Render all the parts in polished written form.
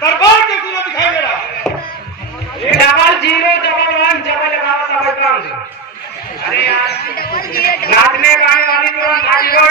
दरबार के सूरत दिखाई दे रहा। ये डबल जीरो डबल वन जब लगाओ तब काम। अरे यार नाचने गाने वाली तो नाच लो।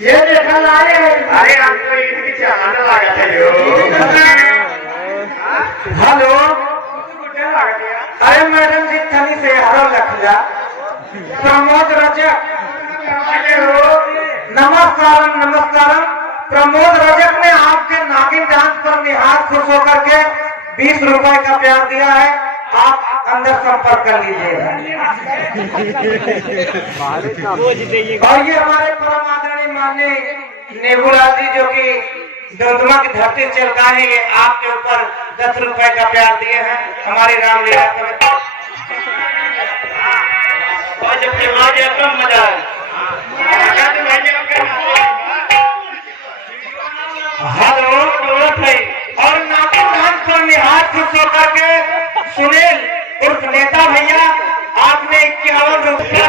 ये देखा लाए अरे हमको इनकी चाहने लगा था यो। हेलो अरे मैडम जी थनी से हरो लखला प्रमोद रजक। नमस्कारम नमस्कारम। प्रमोद रजक ने आपके नागिन डांस पर निहार खुश होकर के 20 रुपए का प्यार दिया है। आप अंदर संपर्क कर लीजिएगा। और ये हमारे परम आदरणीय माननीय नेबुलाल जी जो कि दमदमा की धरती से चलता है, ये आपके ऊपर 10 रुपए का प्यार दिए हैं हमारी रामलीला कमेटी। हेलो और नागिन डांस पर निहार खुश होकर के सुनील उर्फ नेता भैया आपने 51 रुपया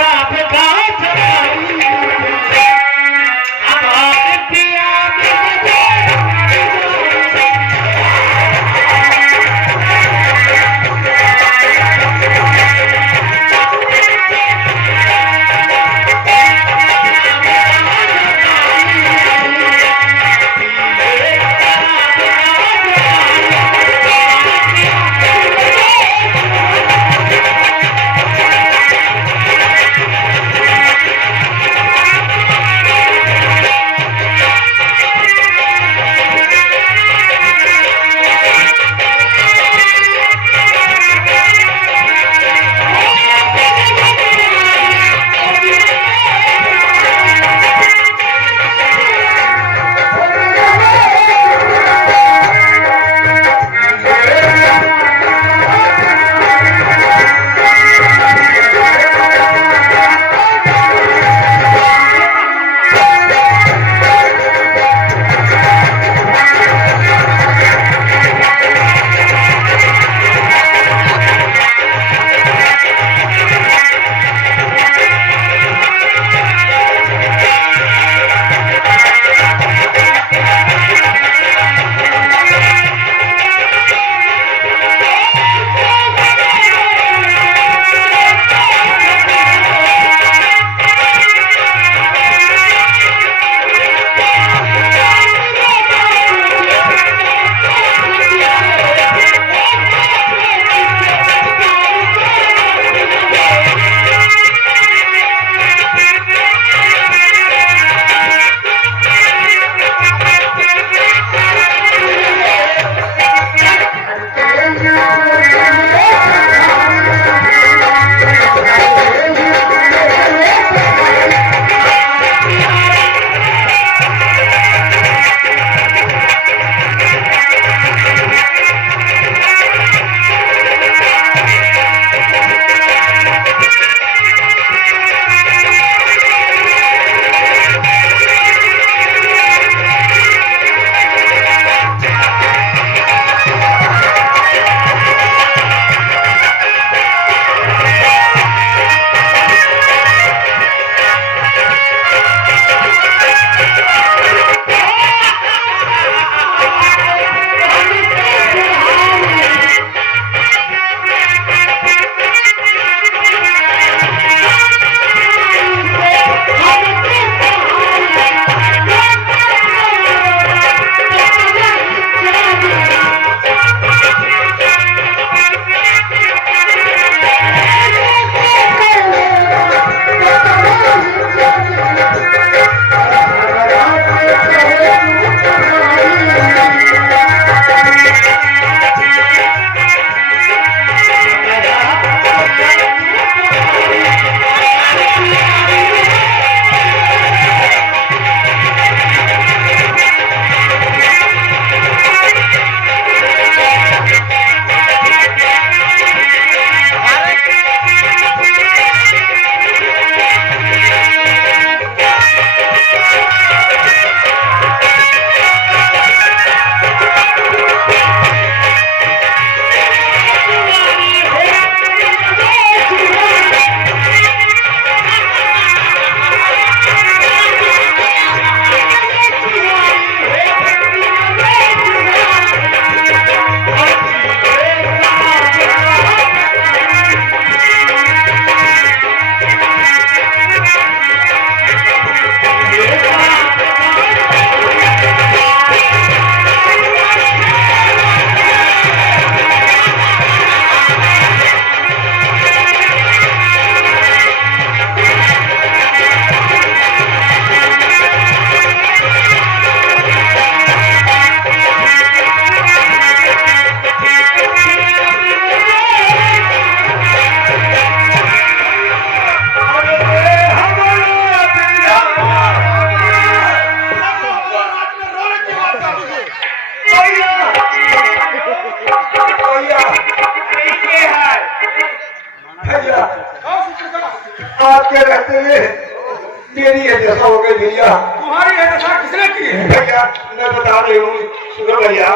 गई भैया। तुम्हारी ये दशा किसने की है? भैया मैं बता रही हूँ, सुनो भैया,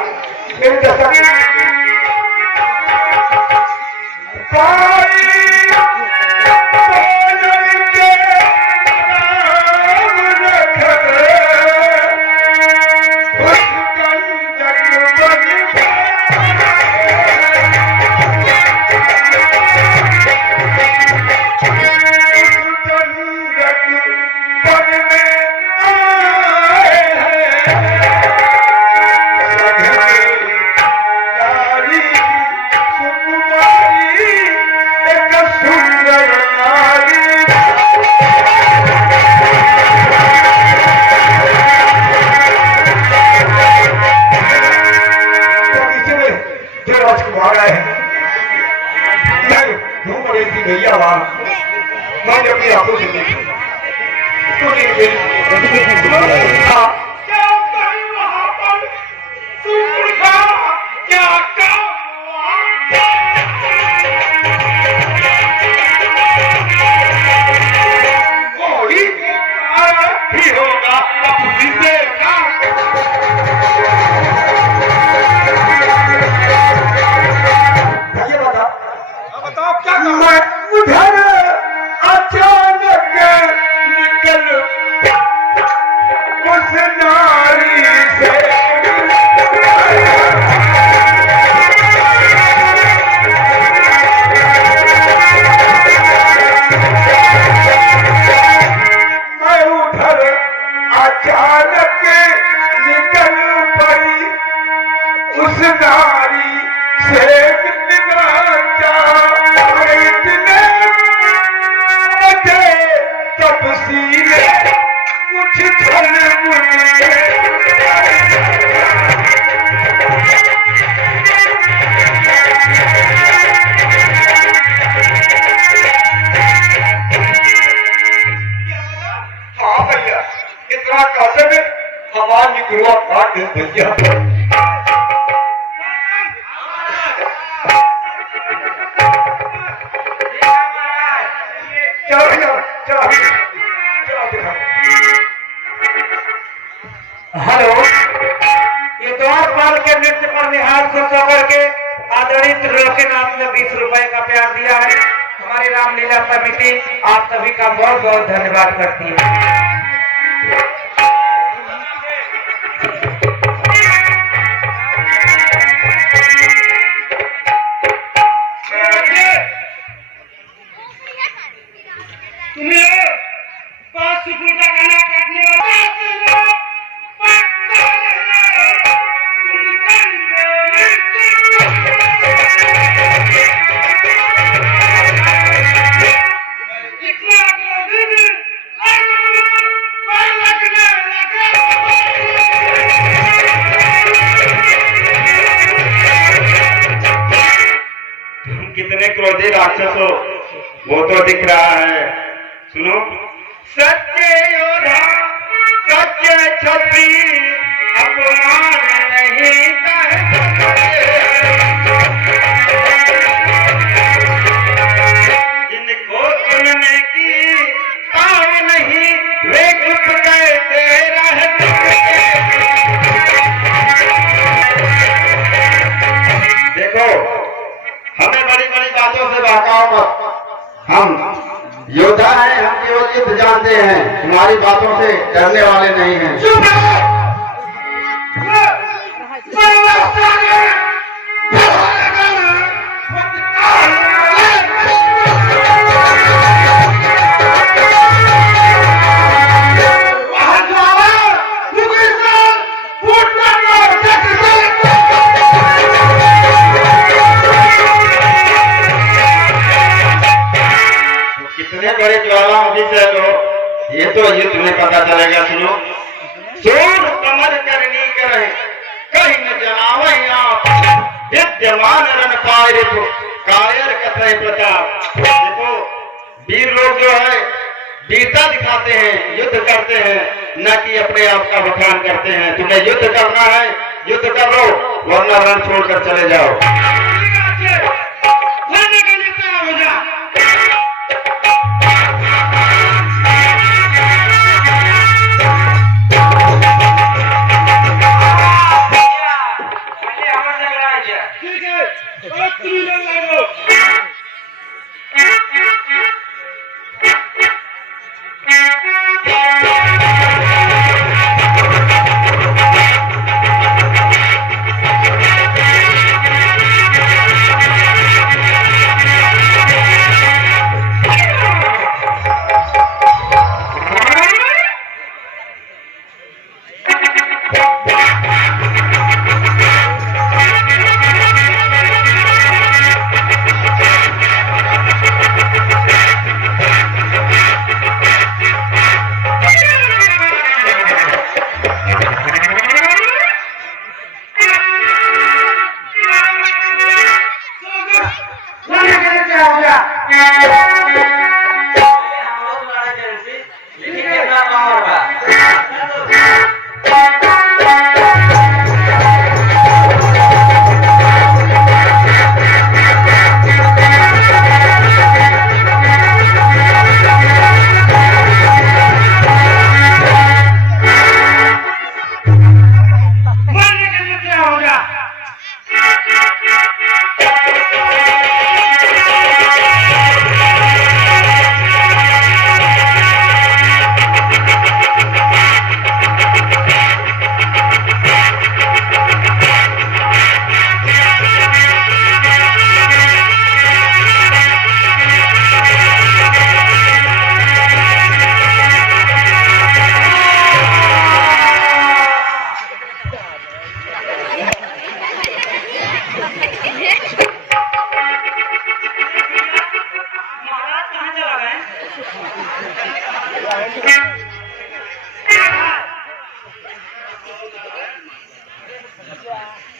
मेरी दशा भैया वहां मैंने अपनी आंखों से देखी। हाँ क्या कहीं वहां पर सुन का क्या काम वही ही होगा जिसे भैया बता, बताओ क्या काम? मैं उधर अचानक निकल उस नारी से मैं उधर अचानक निकल पड़ी उस नारी से मिलना चाहती ने मुझे तफसीले कुछ हाँ भैया, इतना कहते में हमारी गुरुआ काट दे भैया। चलो भैया, चलो चलो दिखा। हेलो, ये द्वारपाल के नृत्य पर निहाल खुश होकर के आदरणीय त्रिलोकीनाथ ने 20 रुपए का प्यार दिया है। हमारी रामलीला समिति आप सभी का बहुत बहुत धन्यवाद करती है। तुम्हें 5 रुपये का गाना काटने वाला तुम कितने क्रोधी राक्षस हो वो तो दिख रहा है। सुनो, सच्चे योद्धा सच्चे छत्री अपमान नहीं कहते, जिनको सुनने की ताव नहीं वे चुप कहते रहते। देखो, हमें बड़ी बड़ी बातों से बहकाओ मत। हम योद्धा हैं, हम केवल युद्ध जानते हैं, तुम्हारी बातों से डरने वाले नहीं हैं। चुप रहो। कितने बड़े ज्वालामुखी से लो, ये तो युद्ध में पता चलेगा। सुनो, सूर कमर करनी करे कहीं न जनावे आप, विद्यमान रन पाए कायर कथे प्रताप। देखो, वीर लोग जो है वीरता दिखाते हैं, युद्ध करते हैं, न कि अपने आप का बखान करते हैं। तुम्हें युद्ध करना है, युद्ध कर लो, वरना रण छोड़कर चले जाओ।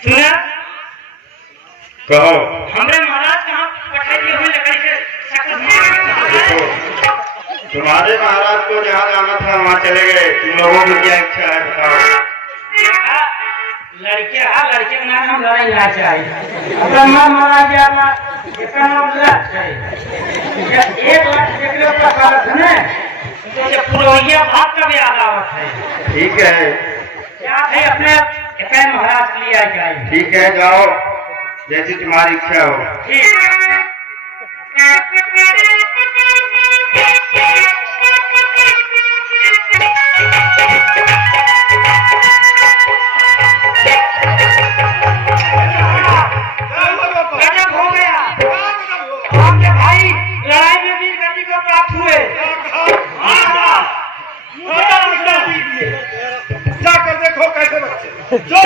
सुना कहो। हमरे महाराज कहाँ पठाई दिए हुए लकड़ी के देखो, तुम्हारे महाराज को जहाँ जाना था वहाँ चले गए। तुम लोगों की क्या इच्छा है बताओ। लड़के लड़के के नाम हम लड़ाई ना चाहिए। ब्रह्मा महाराज कितना एक लाख के ऊपर भारत है ना, तो पुरोहिया भाग का भी आदावत है। ठीक है, क्या है अपने महाराज के लिए जाए। ठीक है, जाओ जैसी तुम्हारी इच्छा हो। गजब हो गया, आपके भाई लड़ाई में वीर गति को प्राप्त हुए। जाकर देखो कैसे बच्चे जो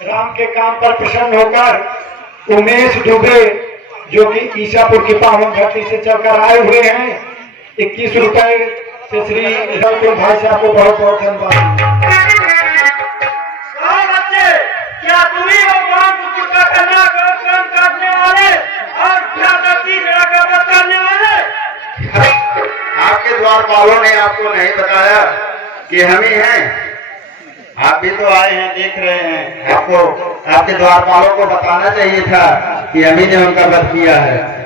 राम के काम पर प्रसन्न होकर उमेश दुबे जो कि ईसापुर की पावन धरती से चलकर आए हुए हैं 21 रुपए से श्री रघुकुल भाई साहब को बहुत बहुत धन्यवाद। बच्चे, क्या तुम्ही हो काम करने वाले और करने वाले? आपके द्वारपालों ने आपको नहीं बताया कि हम ही हैं? आप भी तो आए हैं, देख रहे हैं। आपको आपके द्वारपालों को बताना चाहिए था कि हम ही ने उनका वध किया है।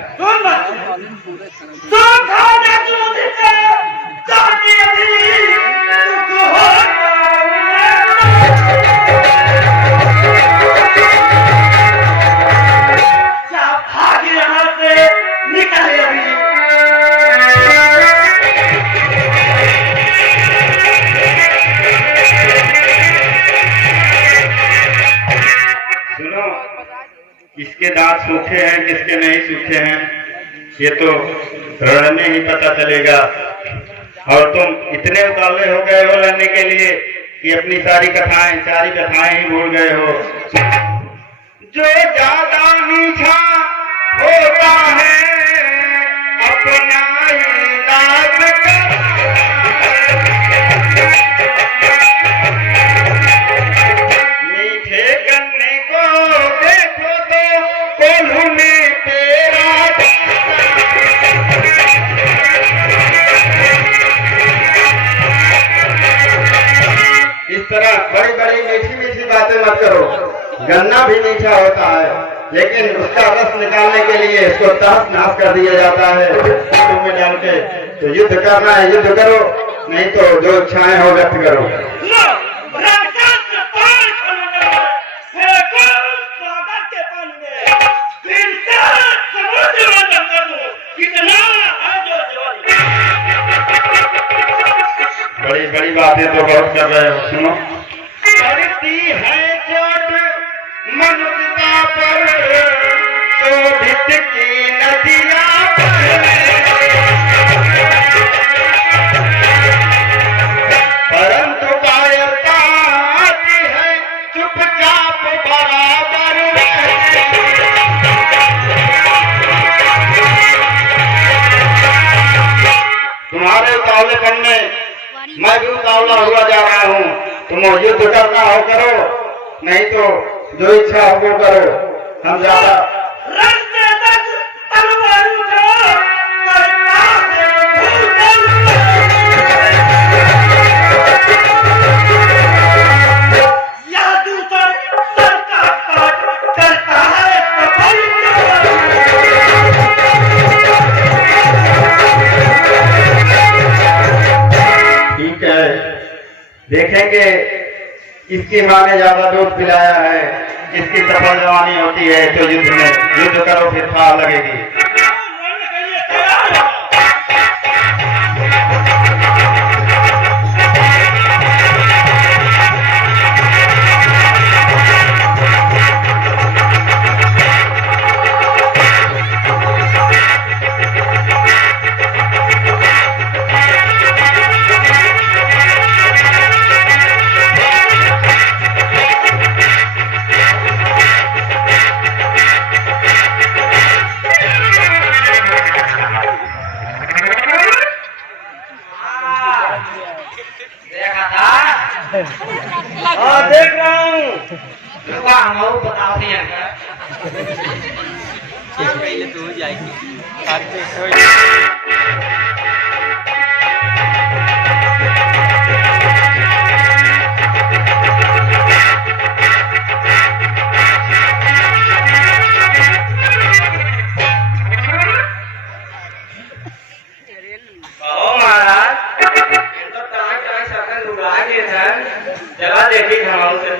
किसके दांत सूखे हैं, किसके नहीं सूखे हैं, ये तो रण में ही पता चलेगा। और तुम इतने उतावले हो गए हो लड़ने के लिए कि अपनी सारी कथाएं ही भूल गए हो। जो ज्यादा मीठा होता है अपना ही लाज मीठे गन्ने को देखो तो कोल्हू में तेरा इस तरह बड़ी बड़ी मीठी मीठी बातें मत करो। गन्ना भी मीठा होता है, लेकिन उसका रस निकालने के लिए इसको तहस नहस कर दिया जाता है में डाल के। तो युद्ध करना है, युद्ध करो, नहीं तो जो इच्छाएं हो व्यक्त करो। बड़ी बड़ी बातें तो बहुत कर रहे हो, सुनो। करती है चोट अनुजता पर शोभित की नदियां परंतु कायरता आती है चुपचाप बराबर तुम्हारे उतावलेपन में मैं भी उतावला हुआ जा रहा हूँ। तुम युद्ध करना हो करो, नहीं तो जो इच्छा हो वो करो। हम ज्यादा देखेंगे इसकी माँ ने ज्यादा दूध पिलाया है, इसकी सफल जवानी होती है तो युद्ध में युद्ध करो फिर खा लगेगी। हाँ देख रहा हूँ। बताओ पहले तो हो जाएगी। जगह देखी हमारे से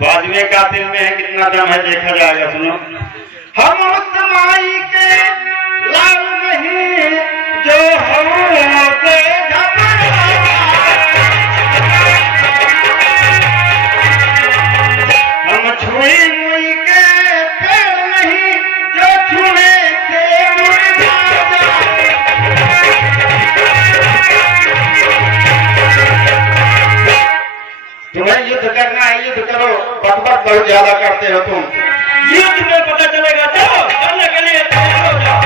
बाजवे का दिल में है कितना दम है देखा जाएगा। सुनो, हम उस माई के लाल नहीं जो होते हम छुई मुई के पेड़ नहीं जो छुए थे तुम्हें युद्ध करना है, युद्ध करो। बकबक बहुत ज्यादा करते हो तुम। युद्ध में पता चलेगा तो करने के लिए तैयार हो जाओ।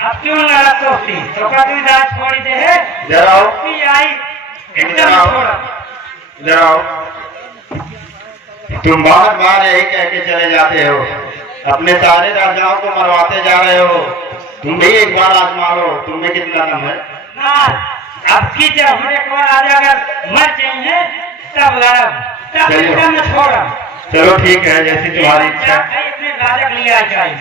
अब क्यों लड़ा सोचती तो कभी दांत छोड़ी दे है जराओ आई एकदम छोड़ा। जाओ, तुम बार बार यही कह के चले जाते हो, अपने सारे राजाओं को मरवाते जा रहे हो। तुम भी एक बार आजमा लो, तुम में कितना दम है। ना अब की जब हम एक बार आ जाएगा मर जाएंगे तब लड़ब, तब चलो। एकदम छोड़ा। चलो ठीक है, जैसी तुम्हारी इच्छा। अपने राजा के लिए आ जाए।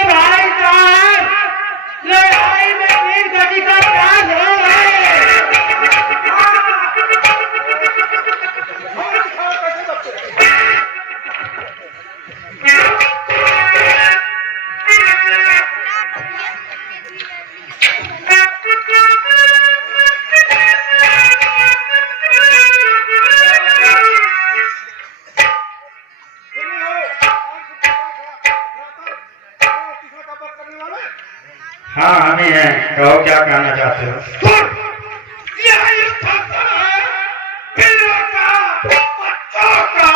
भाई साहब हाँ हम ही हैं, कहो क्या कहना चाहते हो। यह युद्ध है बिल्लों का, बच्चों का,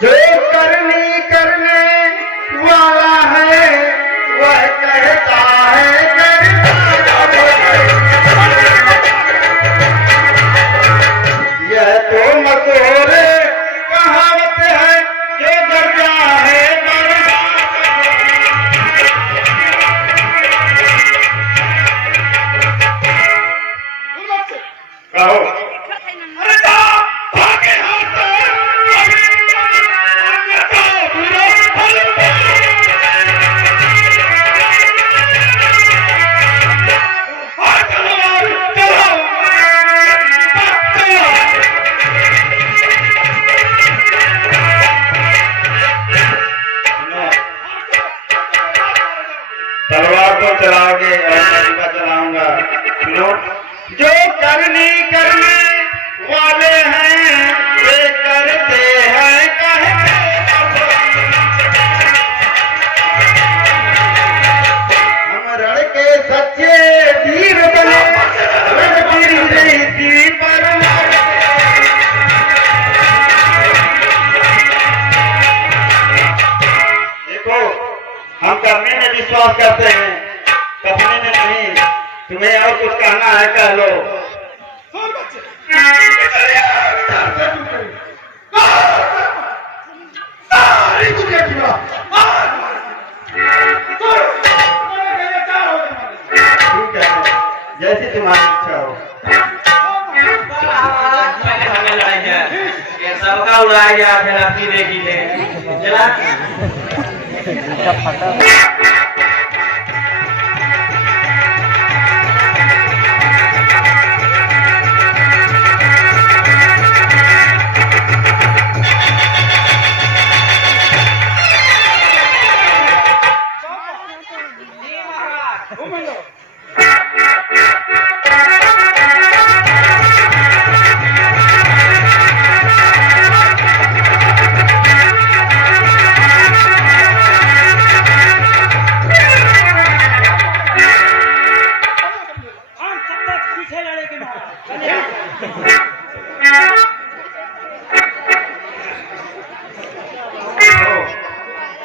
जो करनी करने वाला है वह कहता है यह तो मशहूर कहावत है जो गरजा है कहो। तलवार तो चलाओगे और मैं चलाऊंगा। सुनो, जो करनी करने वाले हैं वे करते हैं हम रण के सच्चे वीर बने रणवीर पर देखो, हम करने में विश्वास करते हैं, कथने में नहीं। तुम्हें और कुछ कहना है कह लो। ठीक है, जैसी तुम्हारी इच्छा हो। पहले हमें लड़ाई है, ये सबका उड़ाया गया फिर आपकी देखी थे चला।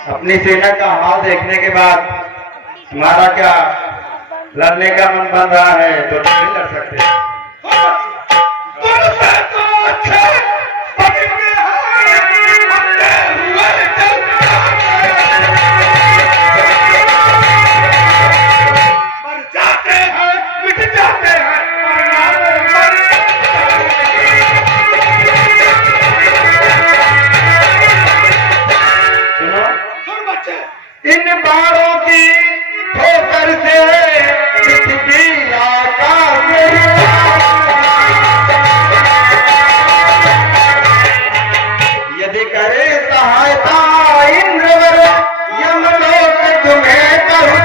अपनी सेना का हाल देखने के बाद तुम्हारा क्या लड़ने का मन बन रहा है तो तुम भी लड़ सकते हो। इन बाणों की ठोकर से पृथ्वी आकाश यदि करे सहायता इंद्रवर यमलोक तुम्हें कहूं।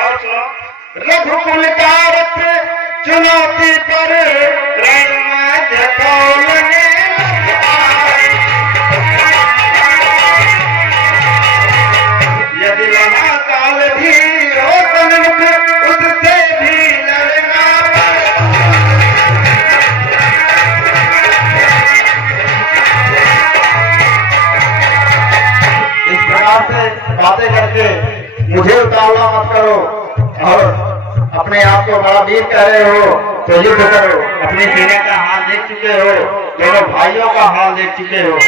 और सुनो, रघुकुल का रथ चुनौती पर रण में तौलने यदि वहाँ काल भी हो सन्मुख उससे भी लड़ना। इस प्रकार से बातें करके मुझे उतावला मत करो और अपने आप को बड़ा वीर कह रहे हो तो युद्ध करो। अपनी सेना का हाल देख चुके हो, दोनों भाइयों का हाल देख चुके हो।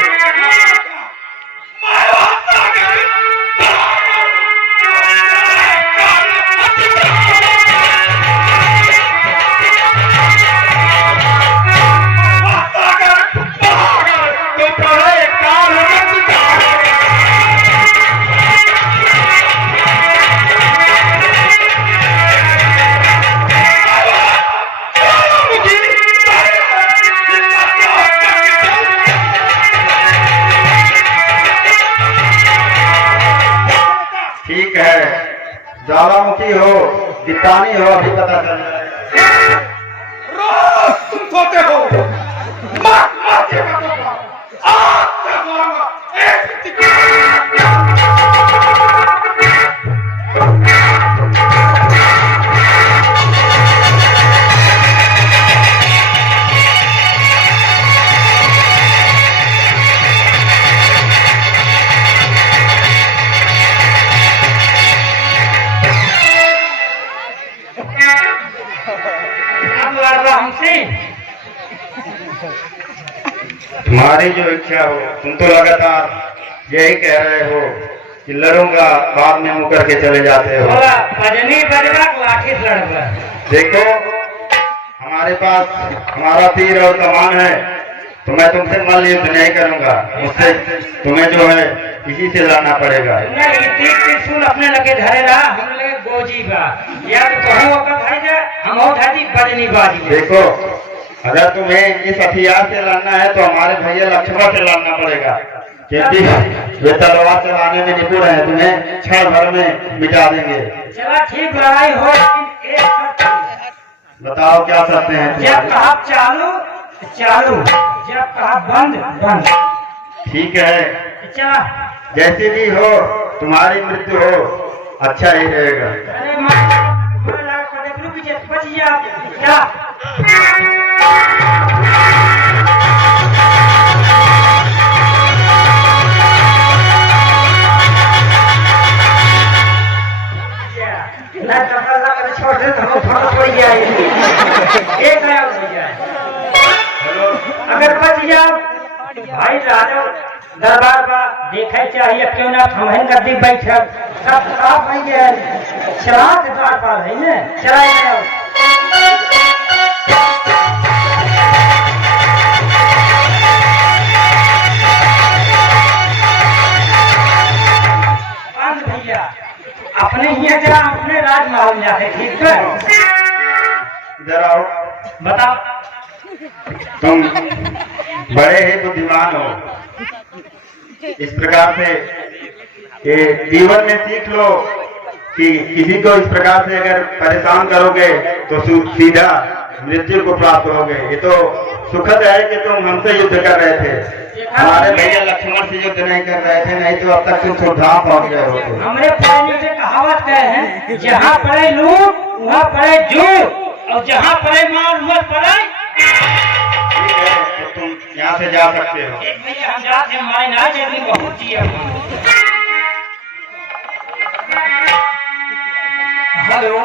कितानी हो अभी पता चल जाएगा। रोज तुम सोते हो मार मार के काटूंगा, आज मैं मारूंगा एक हमसे तुम्हारी जो इच्छा हो, तुम तो लगातार यही कह रहे हो कि लड़ूंगा, बाद में मुकर के चले जाते हो। बोला भजनी बजवा लाठी लड़वा। देखो हमारे पास हमारा तीर और कमान है, तो मैं तुमसे मल्ल युद्ध नहीं करूंगा, मुझसे तुम्हें जो है किसी से लड़ना पड़ेगा। नहीं तीर त्रिशूल अपने लगे धरेला, हम लगे गोजी बा, या तो कहूँ का भाई जा हम हो धाजी बजनी बाजी। देखो अगर तुम्हें इस हथियार से लड़ना है तो हमारे भैया लक्ष्मण से लड़ना पड़ेगा, क्योंकि ये तलवार चलाने में निपुण है, तुम्हें क्षण भर में मिटा देंगे। चला ठीक लड़ाई हो, लेकिन एक शर्त है। बताओ क्या करते हैं जब तुम्हारे? कहा चालू चालू, जब कहा बंद बंद। ठीक है, चला जैसे भी हो तुम्हारी मृत्यु हो अच्छा ही रहेगा। अरे मार देखलू पीछे बच जा। ना टपला कर छोड़ दे तो थोड़ा हो जाए, एक आया हो जाए। अगर बच जाओ भाई राजा दरबार बा देखे चाहिए, क्यों ना हमहन कर दी बैठक सब साफ हो गया, चला के द्वार पार है ना, चला भैया अपने ही जा, अपने राजमहल में जाके। ठीक है इधर आओ। बताओ। तुम बड़े ही बुद्धिमान हो, इस प्रकार से ये जीवन में सीख लो कि किसी को इस प्रकार से अगर परेशान करोगे तो सीधा मृत्यु को प्राप्त होगे। ये तो सुखद है कि तुम हमसे युद्ध कर रहे थे, हमारे भैया लक्ष्मण से युद्ध नहीं कर रहे थे, नहीं तो अब तक तुम सुधार पहुंच गए होते। हमारे पुरानी से कहावत कहे हैं, जहाँ पड़े लूट वहाँ पड़े जूट, और जहाँ पड़े मार वहाँ पड़े। ठीक है, तो तुम यहाँ से जा सकते हो। भैया हम जाते हैं, हमारे ना जल्दी बहुत जिया। हेलो